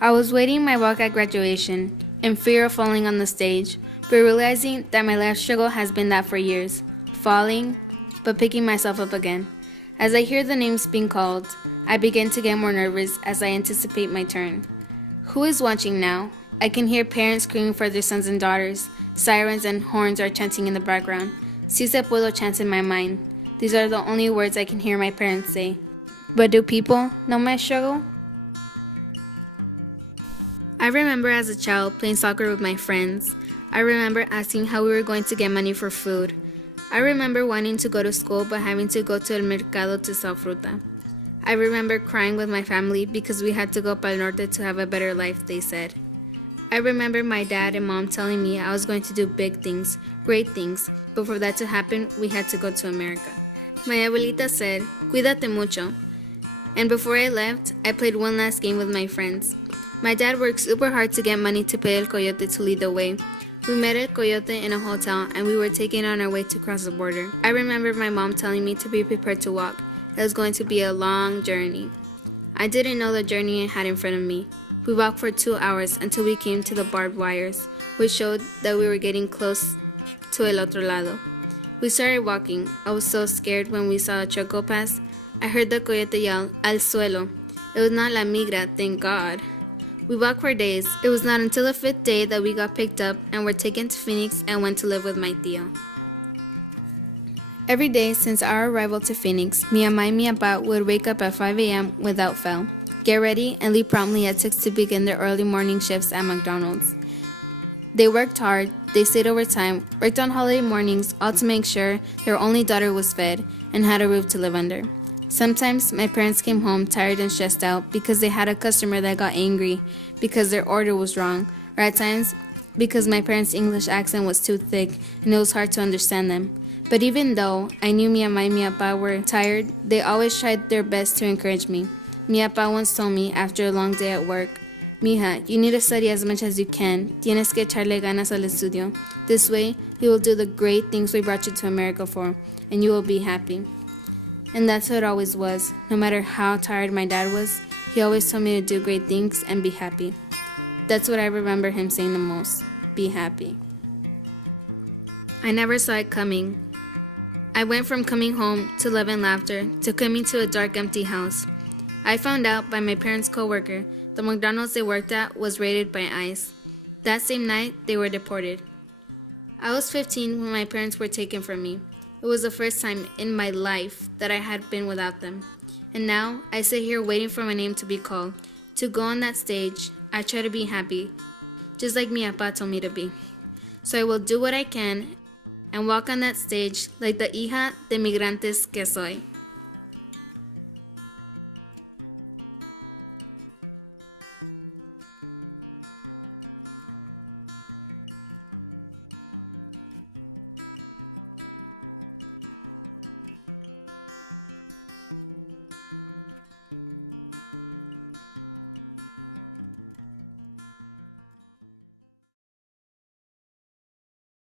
I was waiting my walk at graduation, in fear of falling on the stage, but realizing that my life struggle has been that for years, falling, but picking myself up again. As I hear the names being called, I begin to get more nervous as I anticipate my turn. Who is watching now? I can hear parents screaming for their sons and daughters. Sirens and horns are chanting in the background. Si se puedo chants in my mind. These are the only words I can hear my parents say. But do people know my struggle? I remember as a child playing soccer with my friends. I remember asking how we were going to get money for food. I remember wanting to go to school but having to go to el mercado to sell fruta. I remember crying with my family because we had to go para el norte to have a better life, they said. I remember my dad and mom telling me I was going to do big things, great things, but for that to happen, we had to go to America. My abuelita said, "Cuídate mucho." And before I left, I played one last game with my friends. My dad worked super hard to get money to pay El Coyote to lead the way. We met El Coyote in a hotel and we were taken on our way to cross the border. I remember my mom telling me to be prepared to walk. It was going to be a long journey. I didn't know the journey I had in front of me. We walked for 2 hours until we came to the barbed wires, which showed that we were getting close to el otro lado. We started walking. I was so scared when we saw a truck go past. I heard the coyote yell, "Al suelo." It was not la migra, thank God. We walked for days. It was not until the 5th day that we got picked up and were taken to Phoenix and went to live with my tío. Every day since our arrival to Phoenix, mi mamá y mi papá would wake up at 5 a.m. without fail, get ready, and leave promptly at 6 to begin their early morning shifts at McDonald's. They worked hard, they stayed overtime, worked on holiday mornings, all to make sure their only daughter was fed and had a roof to live under. Sometimes my parents came home tired and stressed out because they had a customer that got angry because their order was wrong, or at times because my parents' English accent was too thick and it was hard to understand them. But even though I knew mi mamá y mi papá were tired, they always tried their best to encourage me. Mi papá once told me after a long day at work, "Mija, you need to study as much as you can. Tienes que echarle ganas al estudio. This way, you will do the great things we brought you to America for, and you will be happy." And that's how it always was. No matter how tired my dad was, he always told me to do great things and be happy. That's what I remember him saying the most, be happy. I never saw it coming. I went from coming home to love and laughter to coming to a dark, empty house. I found out by my parents' coworker the McDonald's they worked at was raided by ICE. That same night, they were deported. I was 15 when my parents were taken from me. It was the first time in my life that I had been without them. And now, I sit here waiting for my name to be called. To go on that stage, I try to be happy, just like mi papá told me to be. So I will do what I can and walk on that stage like the hija de migrantes que soy.